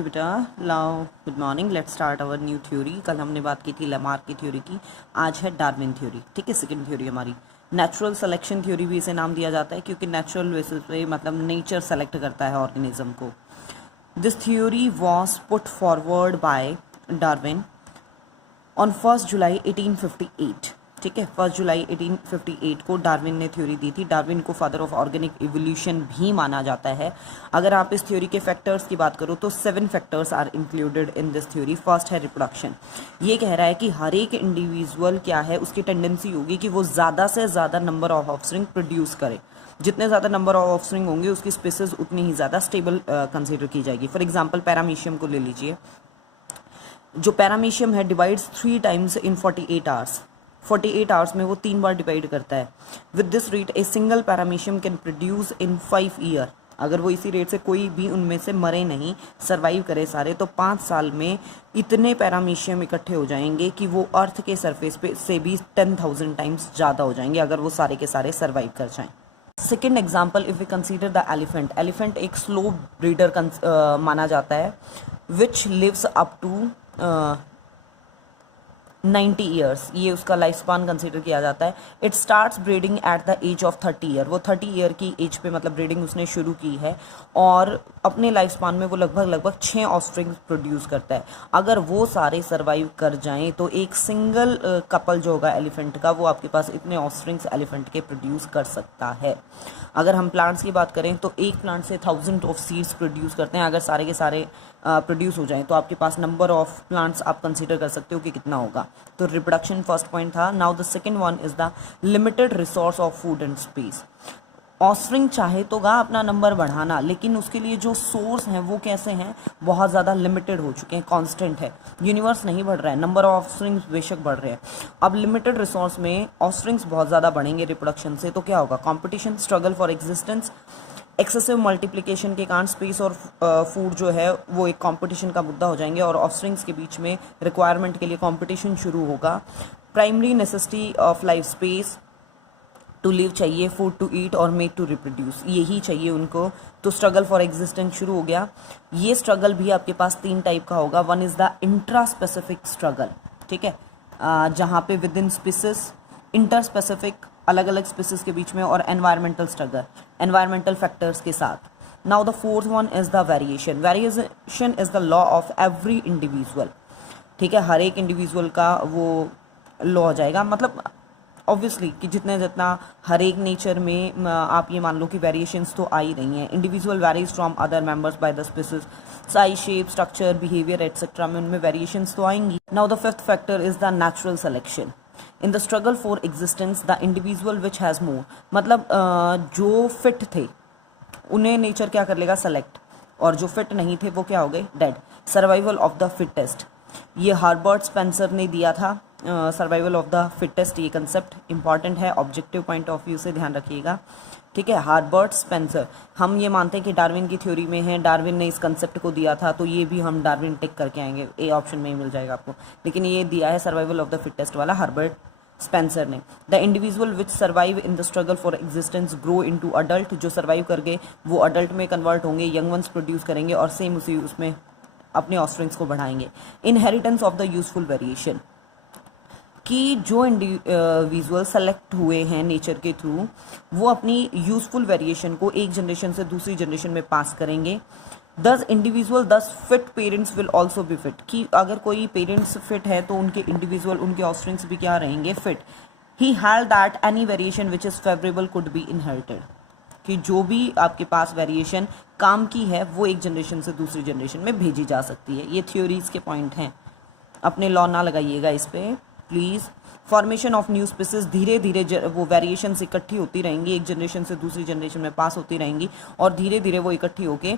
Okay बेटा, लाओ good morning. Let's start our new theory. कल हमने बात की थी लमार्क की थ्योरी की, आज है डार्विन थ्योरी। ठीक है, सेकंड थ्योरी हमारी नेचुरल सिलेक्शन थ्योरी भी इसे नाम दिया जाता है क्योंकि नेचुरल बेसिस पे मतलब नेचर सेलेक्ट करता है ऑर्गेनिज्म को। This theory was put forward bye Darwin on 1 जुलाई 1858। ठीक है, 1 जुलाई 1858 को डार्विन ने थ्योरी दी थी। डार्विन को फादर ऑफ ऑर्गेनिक इवोल्यूशन भी माना जाता है। अगर आप इस थ्योरी के फैक्टर्स की बात करो तो 7 factors are included in this theory. First है रिप्रोडक्शन। ये कह रहा है कि हर एक इंडिविजुअल क्या है, उसकी टेंडेंसी होगी कि वो ज़्यादा से ज़्यादा नंबर ऑफ ऑफस्प्रिंग प्रोड्यूस करे। जितने ज़्यादा नंबर ऑफ ऑफस्प्रिंग होंगे उसकी स्पीसीज उतनी ही ज़्यादा स्टेबल कंसिडर की जाएगी। फॉर एग्जाम्पल पैरामीशियम को ले लीजिए। जो पैरामीशियम है divides 3 times in 48 hours. 48 hours में वो 3 बार डिवाइड करता है। With this rate a single paramecium can produce in 5 year. अगर वो इसी रेट से कोई भी उनमें से मरे नहीं, सर्वाइव करे सारे, तो 5 साल में इतने पैरामीशियम इकट्ठे हो जाएंगे कि वो अर्थ के सरफेस पे से भी 10,000 टाइम्स ज़्यादा हो जाएंगे अगर वो सारे के सारे सर्वाइव कर जाएं। Second example, if we consider the elephant. Elephant एक स्लो ब्रीडर माना जाता है which lives up to 90 years. ये उसका लाइफ स्पान कंसिडर किया जाता है। It starts breeding at the age of 30 year. वो 30 ईयर की एज पे मतलब ब्रीडिंग उसने शुरू की है और अपने लाइफ स्पान में वो लगभग 6 ऑफस्प्रिंग्स प्रोड्यूस करता है। अगर वो सारे सर्वाइव कर जाएं तो एक सिंगल कपल जो होगा एलिफेंट का, वो आपके पास इतने ऑफस्प्रिंग्स एलिफेंट के प्रोड्यूस कर सकता है। अगर हम प्लांट्स की बात करें तो एक प्लांट से 1000 ऑफ सीड्स प्रोड्यूस करते हैं। अगर सारे के सारे प्रोड्यूस हो जाएं तो आपके पास नंबर ऑफ प्लांट्स आप कंसीडर कर सकते हो कि कितना होगा। तो रिप्रोडक्शन फर्स्ट पॉइंट था। Now the second one is the limited resource of food and space. Offspring चाहे तो गा अपना नंबर बढ़ाना, लेकिन उसके लिए जो सोर्स हैं वो कैसे हैं, बहुत ज़्यादा लिमिटेड हो चुके हैं, कांस्टेंट है। यूनिवर्स नहीं बढ़ रहा है, नंबर ऑफ ऑफस्प्रिंग्स बेशक बढ़ रहे हैं। अब लिमिटेड रिसोर्स में ऑफस्प्रिंग्स बहुत ज़्यादा बढ़ेंगे रिप्रोडक्शन से, तो क्या होगा? Competition, struggle for existence. Excessive multiplication के कारण स्पेस और फूड जो है वो एक कंपटीशन का मुद्दा हो जाएंगे और ऑफस्प्रिंग्स के बीच में रिक्वायरमेंट के लिए कंपटीशन शुरू होगा। Primary necessity of life, space to live चाहिए, फूड टू ईट और मेड टू रिप्रोड्यूस, यही चाहिए उनको। तो स्ट्रगल फॉर एग्जिस्टेंस शुरू हो गया। ये स्ट्रगल भी आपके पास 3 टाइप का होगा। One is the intra specific struggle, ठीक है, जहाँ पे with in species, inter specific अलग अलग स्पीसीज के बीच में, और एनवायरमेंटल स्ट्रगल एनवायरमेंटल फैक्टर्स के साथ। Now the fourth one is the variation. Variation is the law of every individual. ठीक है, हर एक इंडिविजुअल का वो लॉ हो जाएगा, मतलब ऑब्वियसली कि जितना हर एक नेचर में आप ये मान लो कि वेरिएशंस तो आ ही रही हैं। Individual varies from other members by the species, size, shape, structure, behaviour etcetera में उनमें वेरिएशंस तो आएंगी। Now the fifth factor is the natural selection. In the struggle for existence the individual which has more, मतलब जो fit थे उन्हें nature क्या कर लेगा? सेलेक्ट, और जो फिट नहीं थे वो क्या हो गए? Dead. Survival of the fittest, ये हर्बर्ट स्पेंसर ने दिया था। सर्वाइवल ऑफ द फिटेस्ट, ये कंसेप्ट इंपॉर्टेंट है, ऑब्जेक्टिव पॉइंट ऑफ व्यू से ध्यान रखिएगा। ठीक है, हर्बर्ट स्पेंसर। हम ये मानते हैं कि डार्विन की थ्योरी में है, डार्विन ने इस कंसेप्ट को दिया था, तो ये भी हम डार्विन टिक करके आएंगे, ए ऑप्शन में ही मिल जाएगा आपको। लेकिन ये दिया है सर्वाइवल ऑफ द फिटेस्ट वाला हर्बर्ट स्पेंसर ने। The individual which survive in the struggle for existence grow into adult, जो सर्वाइव कर गए वो अडल्ट में कन्वर्ट होंगे, यंग वंस प्रोड्यूस करेंगे और सेम उसी उसमें अपने ऑफस्प्रिंग्स को बढ़ाएंगे। Inheritance of the useful variation, कि जो इंडिविजुअल सेलेक्ट हुए हैं नेचर के थ्रू, वो अपनी यूजफुल वेरिएशन को एक जनरेशन से दूसरी जनरेशन में पास करेंगे। दस इंडिविजुअल दस fit parents will also be fit, कि अगर कोई पेरेंट्स फिट है तो उनके इंडिविजुअल, उनके ऑफस्प्रिंग्स भी क्या रहेंगे? Fit. He held that any variation which is favourable could be inherited, कि जो भी आपके पास वेरिएशन काम की है वो एक जनरेशन से दूसरी जनरेशन में भेजी जा सकती है। ये थ्योरीज के पॉइंट हैं, अपने लॉ ना लगाइएगा इस पे please. Formation of new species, धीरे धीरे वो वेरिएशन इकट्ठी होती रहेंगी, एक जनरेशन से दूसरी जनरेशन में पास होती रहेंगी और धीरे धीरे वो इकट्ठी होके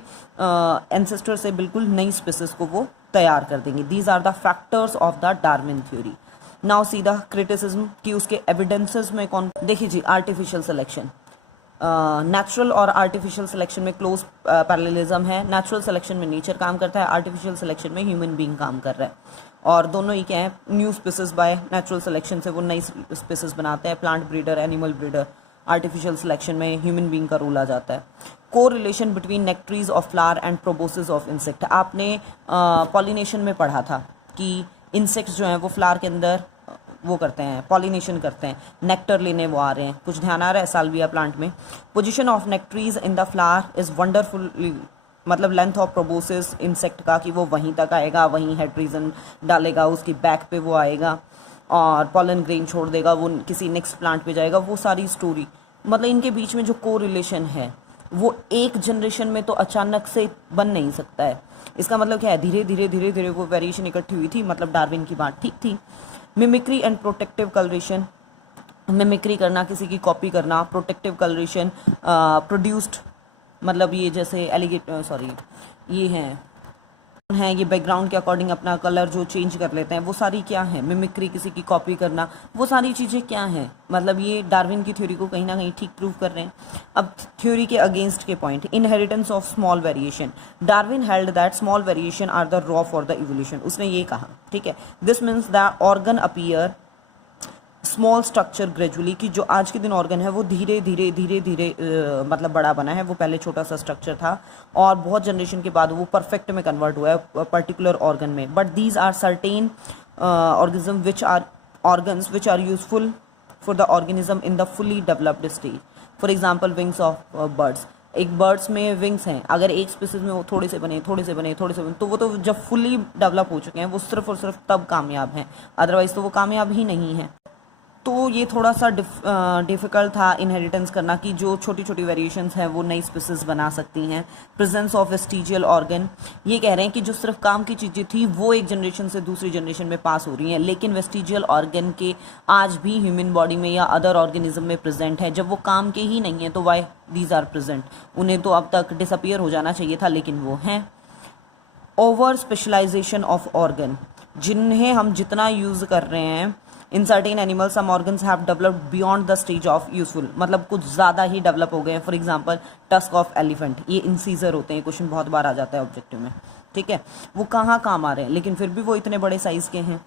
एंसेस्टर से बिल्कुल नई स्पीसीज को वो तैयार कर देंगे। These are the factors of the Darwin theory. Now see the criticism, कि उसके एविडेंसेस में कौन। देखिए जी, आर्टिफिशियल सिलेक्शन, नेचुरल और आर्टिफिशियल सिलेक्शन में क्लोज पैरेललिज्म है। नेचुरल सिलेक्शन में नेचर काम करता है, आर्टिफिशियल सिलेक्शन में ह्यूमन बीइंग काम कर रहा है, और दोनों ही क्या है? New species by natural selection से वो नई स्पीसीज बनाते हैं, plant breeder, animal breeder, artificial selection में ह्यूमन बीइंग का रोल आ जाता है। Correlation between nectaries of flower and proboscis of insect, आपने पॉलिनेशन में पढ़ा था कि इंसेक्ट्स जो हैं वो फ्लावर के अंदर वो करते हैं, पॉलिनेशन करते हैं, नेक्टर लेने वो आ रहे हैं। कुछ ध्यान आ रहा है साल्विया प्लांट में? Position of nectaries in the flower is wonderful, मतलब लेंथ ऑफ प्रोबोसिस इंसेक्ट का कि वो वहीं तक आएगा, वहीं हेड रीजन डालेगा, उसकी बैक पे वो आएगा और पॉलन ग्रेन छोड़ देगा, वो किसी नेक्स्ट प्लांट पे जाएगा, वो सारी स्टोरी। मतलब इनके बीच में जो को रिलेशन है वो एक जनरेशन में तो अचानक से बन नहीं सकता है। इसका मतलब क्या है? धीरे धीरे धीरे धीरे वो वेरिएशन इकट्ठी हुई थी, मतलब डार्विन की बात ठीक थी। Mimicry and protective colouration, mimicry करना, किसी की कॉपी करना। प्रोटेक्टिव कलरेशन प्रोड्यूस्ड, मतलब ये जैसे एलिगेटर, सॉरी ये हैं ये बैकग्राउंड के अकॉर्डिंग अपना कलर जो चेंज कर लेते हैं, वो सारी क्या है? मिमिक्री, किसी की कॉपी करना, वो सारी चीज़ें क्या हैं? मतलब ये डार्विन की थ्योरी को कहीं ना कहीं ठीक प्रूव कर रहे हैं। अब थ्योरी के अगेंस्ट के point, inheritance of small variation. Darwin held that small variation are the raw for the evolution. उसने ये कहा, ठीक है, this means the organ appear small structure gradually, कि जो आज के दिन ऑर्गन है वो धीरे धीरे धीरे धीरे मतलब बड़ा बना है। वो पहले छोटा सा स्ट्रक्चर था और बहुत जनरेशन के बाद वो परफेक्ट में कन्वर्ट हुआ है पर्टिकुलर ऑर्गन में। But these are certain organism which are organs which are useful for the organism in the fully developed stage. For example wings of birds, एक बर्ड्स में विंग्स हैं, अगर एक स्पीसीज में वो थोड़े से बने तो वो तो जब फुली डेवलप हो चुके हैं वो सिर्फ और सिर्फ तब कामयाब हैं, अदरवाइज तो वो कामयाब ही नहीं है। तो ये थोड़ा सा डिफ़िकल्ट था इनहेरिटेंस करना, कि जो छोटी छोटी वेरिएशंस हैं वो नई स्पीसीज बना सकती हैं। प्रेजेंस ऑफ वेस्टिजियल ऑर्गन, ये कह रहे हैं कि जो सिर्फ काम की चीज़ें थी वो एक जनरेशन से दूसरी जनरेशन में पास हो रही हैं, लेकिन वेस्टिजियल ऑर्गन के आज भी ह्यूमन बॉडी में या अदर ऑर्गेनिज्म में प्रेजेंट है। जब वो काम के ही नहीं है तो वाई दीज आर प्रेजेंट? उन्हें तो अब तक डिसअपियर हो जाना चाहिए था, लेकिन वो हैं। ओवर स्पेशलाइजेशन ऑफ ऑर्गन, जिन्हें हम जितना यूज़ कर रहे हैं, in certain animal some organs have developed beyond the stage of useful, मतलब कुछ ज़्यादा ही डेवलप हो गए हैं। For example tusk of elephant, ये इंसीजर होते हैं, क्वेश्चन बहुत बार आ जाता है ऑब्जेक्टिव में, ठीक है, वो कहाँ काम आ रहे हैं, लेकिन फिर भी वो इतने बड़े साइज़ के हैं।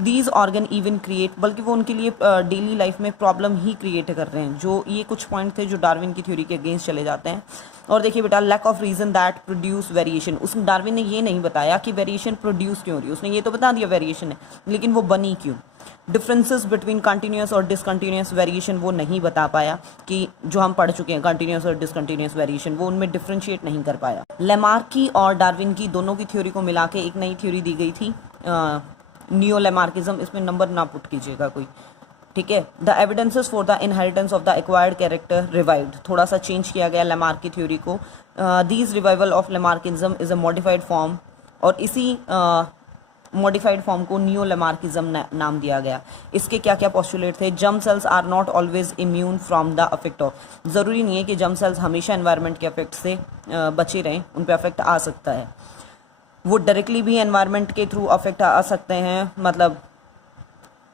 दीज ऑर्गन इवन क्रिएट, बल्कि वो उनके लिए डेली लाइफ में प्रॉब्लम ही क्रिएट कर रहे हैं। जो ये कुछ पॉइंट थे जो डार्विन की थ्योरी के अगेंस्ट चले जाते हैं। और देखिए बेटा, lack of reason that produce variation, उस डार्विन ने ये नहीं बताया कि वेरिएशन प्रोड्यूस क्यों हो रही है, उसने ये तो बता दिया वेरिएशन है, लेकिन वो बनी क्यों। डिफरेंसेस बिटवीन कंटिन्यूस और डिसकंटिन्यूस वेरिएशन वो नहीं बता पाया, कि जो हम पढ़ चुके हैं कंटिन्यूस और डिसकंटिन्यूस वेरिएशन, वो उनमें डिफ्रेंशिएट नहीं कर पाया। लेमार्की और डार्विन की दोनों की थ्योरी को मिला के एक नई थ्योरी दी गई थी, नियो लेमार्किज्म। इसमें नंबर ना पुट कीजिएगा कोई, ठीक है। The evidences for the inheritance of the acquired character revived, थोड़ा सा चेंज किया गया लेमार्क की थ्योरी को। These revival of Lamarckism is a modified form, और इसी मॉडिफाइड फॉर्म को नियो लेमार्किज्म नाम दिया गया। इसके क्या क्या पोस्टुलेट थे? Germ cells are not always immune from the affect of, ज़रूरी नहीं है कि जर्म सेल्स हमेशा एनवायरनमेंट के अफेक्ट से बचे रहें, उन पर अफेक्ट आ सकता है। वो डायरेक्टली भी एनवायरनमेंट के थ्रू अफेक्ट आ सकते हैं, मतलब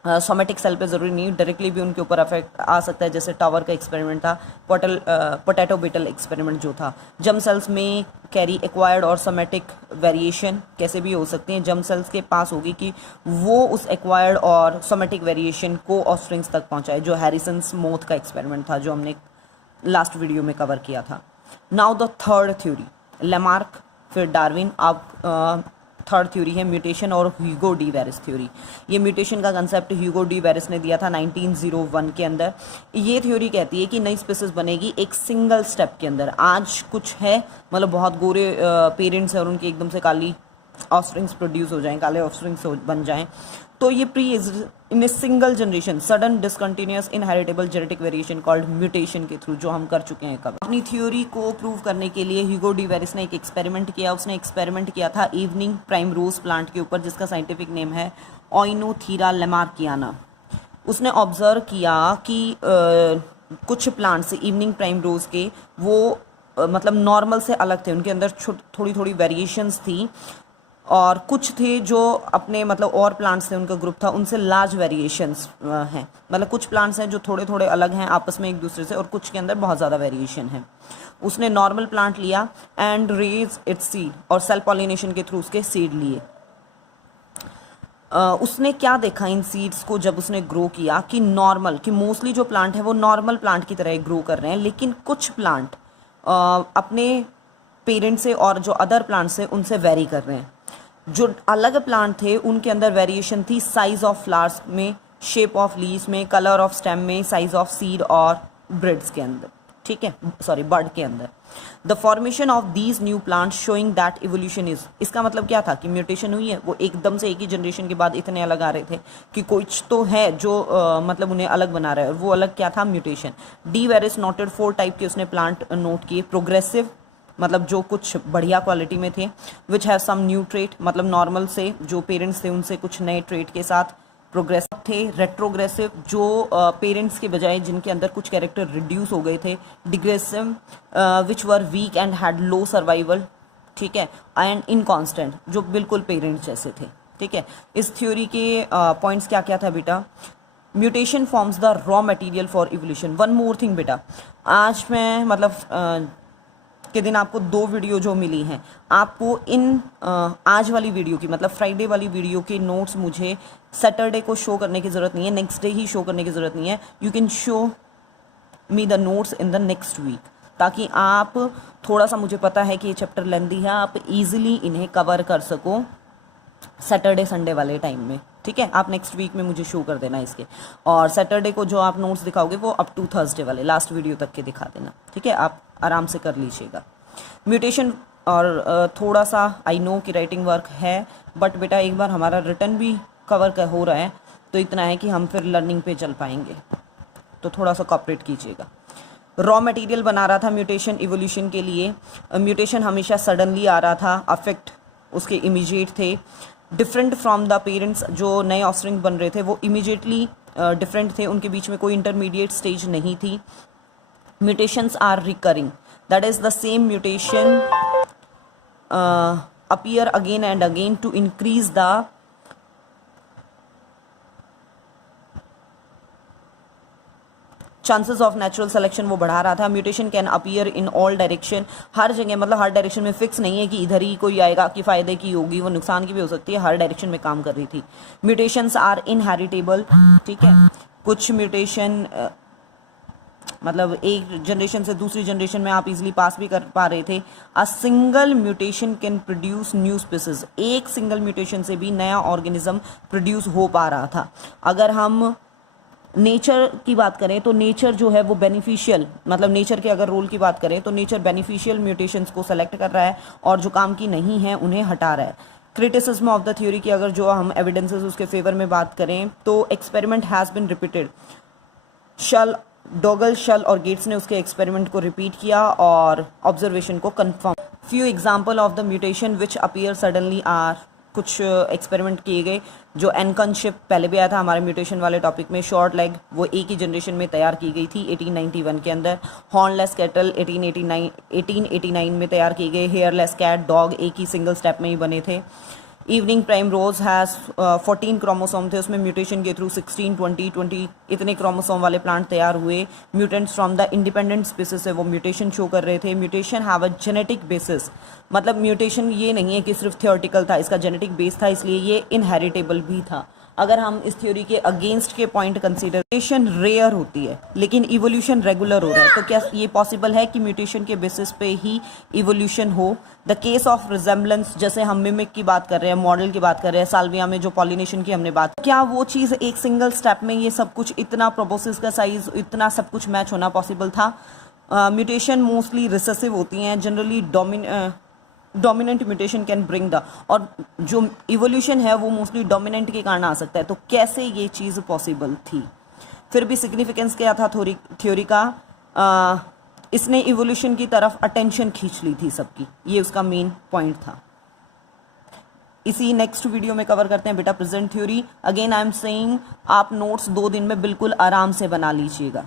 सोमेटिक सेल पे ज़रूरी नहीं, डायरेक्टली भी उनके ऊपर अफेक्ट आ सकता है, जैसे टावर का एक्सपेरिमेंट था, पोटैटो बीटल एक्सपेरिमेंट जो था। जर्म सेल्स में कैरी एक्वायर्ड और सोमेटिक वेरिएशन कैसे भी हो सकते हैं, जर्म सेल्स के पास होगी कि वो उस एक्वायर्ड और सोमेटिक वेरिएशन को ऑफस्प्रिंग्स तक पहुंचाए, जो हैरिसन्स मोथ का एक्सपेरिमेंट था जो हमने लास्ट वीडियो में कवर किया था। Now the third theory, Lamarck फिर डार्विन, अब थर्ड थ्योरी है म्यूटेशन और ह्यूगो डी वेरिस थ्योरी। ये म्यूटेशन का कंसेप्ट ह्यूगो डी वेरिस ने दिया था 1901 के अंदर। ये थ्योरी कहती है कि नई स्पीसीज बनेगी एक सिंगल स्टेप के अंदर। आज कुछ है, मतलब बहुत गोरे पेरेंट्स हैं और उनके एकदम से काली ऑफस्प्रिंग्स प्रोड्यूस हो जाएं, काले ऑफस्प्रिंग्स बन जाएं, तो ये pre in a single generation sudden discontinuous inheritable genetic variation called mutation के थ्रू, जो हम कर चुके हैं कब। अपनी थ्योरी को प्रूव करने के लिए ह्यूगो डी वेरिस ने एक एक्सपेरिमेंट किया। उसने एक्सपेरिमेंट किया था इवनिंग प्राइमरोज प्लांट के ऊपर, जिसका साइंटिफिक नेम है ओइनोथीरा लेमार्कियाना। उसने ऑब्जर्व किया कि कुछ प्लांट्स इवनिंग प्राइमरोज के वो मतलब नॉर्मल से अलग थे, उनके अंदर थोड़ी थोड़ी वेरिएशंस थी, और कुछ थे जो अपने मतलब और प्लांट्स थे, उनका ग्रुप था, उनसे लार्ज वेरिएशंस हैं। मतलब कुछ प्लांट्स हैं जो थोड़े थोड़े अलग हैं आपस में एक दूसरे से, और कुछ के अंदर बहुत ज़्यादा वेरिएशन है। उसने नॉर्मल प्लांट लिया एंड रेज इट्स सीड, और सेल पॉलिनेशन के थ्रू उसके सीड लिए। उसने क्या देखा इन सीड्स को जब उसने ग्रो किया कि नॉर्मल, कि मोस्टली जो प्लांट है वो नॉर्मल प्लांट की तरह ग्रो कर रहे हैं, लेकिन कुछ प्लांट अपने पेरेंट से और जो अदर प्लांट से उनसे वेरी कर रहे हैं। जो अलग प्लांट थे उनके अंदर वेरिएशन थी साइज ऑफ फ्लावर्स में, शेप ऑफ लीव्स में, कलर ऑफ स्टेम में, साइज ऑफ सीड और ब्रिड्स के अंदर, ठीक है, सॉरी बर्ड के अंदर। The formation of these new plants showing that evolution is, इसका मतलब क्या था कि म्यूटेशन हुई है। वो एकदम से एक ही जनरेशन के बाद इतने अलग आ रहे थे कि कुछ तो है जो मतलब उन्हें अलग बना रहा है, और वो अलग क्या था, mutation. De Vries noted 4 type के उसने प्लांट नोट किए। प्रोग्रेसिव मतलब जो कुछ बढ़िया क्वालिटी में थे, which have some new trait मतलब नॉर्मल से जो पेरेंट्स थे उनसे कुछ नए ट्रेट के साथ। प्रोग्रेसिव थे। रेट्रोग्रेसिव जो पेरेंट्स के बजाय जिनके अंदर कुछ कैरेक्टर रिड्यूस हो गए थे। Degressive which were weak and had low survival, ठीक है। एंड इनकॉन्स्टेंट जो बिल्कुल पेरेंट्स जैसे थे, ठीक है। इस थ्योरी के पॉइंट्स क्या क्या था बेटा? Mutation forms the raw material for evolution. One more thing बेटा, आज मैं मतलब के दिन आपको 2 वीडियो जो मिली हैं, आपको इन आज वाली वीडियो की मतलब फ्राइडे वाली वीडियो के नोट्स मुझे सैटरडे को शो करने की ज़रूरत नहीं है, नेक्स्ट डे ही शो करने की ज़रूरत नहीं है। You can show me the notes in the next week, ताकि आप थोड़ा सा, मुझे पता है कि ये चैप्टर लेंदी है, आप इजीली इन्हें कवर कर सको सैटरडे संडे वाले टाइम में, ठीक है। आप नेक्स्ट वीक में मुझे शो कर देना इसके, और सैटरडे को जो आप नोट्स दिखाओगे वो अप टू थर्सडे वाले लास्ट वीडियो तक के दिखा देना, ठीक है। आप आराम से कर लीजिएगा म्यूटेशन। और थोड़ा सा आई नो कि राइटिंग वर्क है, बट बेटा एक बार हमारा रिटर्न भी कवर हो रहा है, तो इतना है कि हम फिर लर्निंग पे चल पाएंगे, तो थोड़ा सा कॉपरेट कीजिएगा। रॉ मटेरियल बना रहा था म्यूटेशन इवोल्यूशन के लिए। म्यूटेशन हमेशा सडनली आ रहा था, अफेक्ट उसके इमीडिएट थे। डिफरेंट फ्रॉम द पेरेंट्स, जो नए ऑफस्प्रिंग बन रहे थे वो इमीडिएटली डिफरेंट थे, उनके बीच में कोई इंटरमीडिएट स्टेज नहीं थी। Mutations are recurring, that is the same mutation appear again and again to increase the chances of natural selection, वो बढ़ा रहा था। Mutation can appear in all direction, हर जगह मतलब हर डायरेक्शन में, फिक्स नहीं है कि इधर ही कोई आएगा कि फ़ायदे की होगी, वो नुकसान की भी हो सकती है, हर डायरेक्शन में काम कर रही थी। म्यूटेशंस आर इनहेरिटेबल, ठीक है। कुछ म्यूटेशन मतलब एक जनरेशन से दूसरी जनरेशन में आप इजीली पास भी कर पा रहे थे। A single mutation can produce new species, एक सिंगल म्यूटेशन से भी नया ऑर्गेनिज्म प्रोड्यूस हो पा रहा था। अगर हम नेचर की बात करें तो नेचर जो है वो बेनिफिशियल, मतलब नेचर के अगर रोल की बात करें तो नेचर बेनिफिशियल म्यूटेशंस को सेलेक्ट कर रहा है और जो काम की नहीं है उन्हें हटा रहा है। क्रिटिसिज्म ऑफ द थ्योरी की अगर जो हम एविडेंसेस उसके फेवर में बात करें तो एक्सपेरिमेंट हैज़ बिन रिपीटेड। शल डॉगल, शल और गेट्स ने उसके एक्सपेरिमेंट को रिपीट किया और ऑब्जर्वेशन को confirm. Few example of the mutation which appear suddenly are, कुछ एक्सपेरिमेंट किए गए। जो एनकनशिप पहले भी आया था हमारे म्यूटेशन वाले टॉपिक में, शॉर्ट लेग वो एक ही जनरेशन में तैयार की गई थी 1891 के अंदर। हॉर्नलेस कैटल 1889 में तैयार की गई। हेयरलेस कैट, डॉग एक ही सिंगल स्टेप में ही बने थे। Evening primrose has 14 chromosome थे, उसमें म्यूटेशन के थ्रू 16, 20 इतने क्रोमोसोम वाले प्लांट तैयार हुए। Mutants from the independent species से वो म्यूटेशन शो कर रहे थे। Mutation have a genetic basis, मतलब म्यूटेशन ये नहीं है कि सिर्फ थियोरटिकल था, इसका जेनेटिक बेस था, इसलिए ये इनहेरिटेबल भी था। अगर हम इस थ्योरी के अगेंस्ट के पॉइंट कंसीडर, म्यूटेशन रेयर होती है लेकिन इवोल्यूशन रेगुलर हो रहा है, तो क्या ये पॉसिबल है कि म्यूटेशन के बेसिस पे ही इवोल्यूशन हो? द केस ऑफ रिजेम्बलेंस, जैसे हम मिमिक की बात कर रहे हैं, मॉडल की बात कर रहे हैं, साल्विया में जो पॉलिनेशन की हमने बात, क्या वो चीज़ एक सिंगल स्टेप में ये सब कुछ, इतना प्रोबोसिस का साइज, इतना सब कुछ मैच होना पॉसिबल था? म्यूटेशन मोस्टली रिसेसिव होती हैं, generally dominant mutation can bring the, और जो इवोल्यूशन है वो मोस्टली डोमिनेंट के कारण आ सकता है। तो कैसे ये चीज़ पॉसिबल थी? फिर भी सिग्निफिकेंस क्या था थ्योरी का? इसने इवोल्यूशन की तरफ अटेंशन खींच ली थी सबकी, ये उसका मेन पॉइंट था। इसी नेक्स्ट वीडियो में कवर करते हैं बेटा present theory. Again I am saying, आप नोट्स 2 दिन में बिल्कुल आराम से बना लीजिएगा।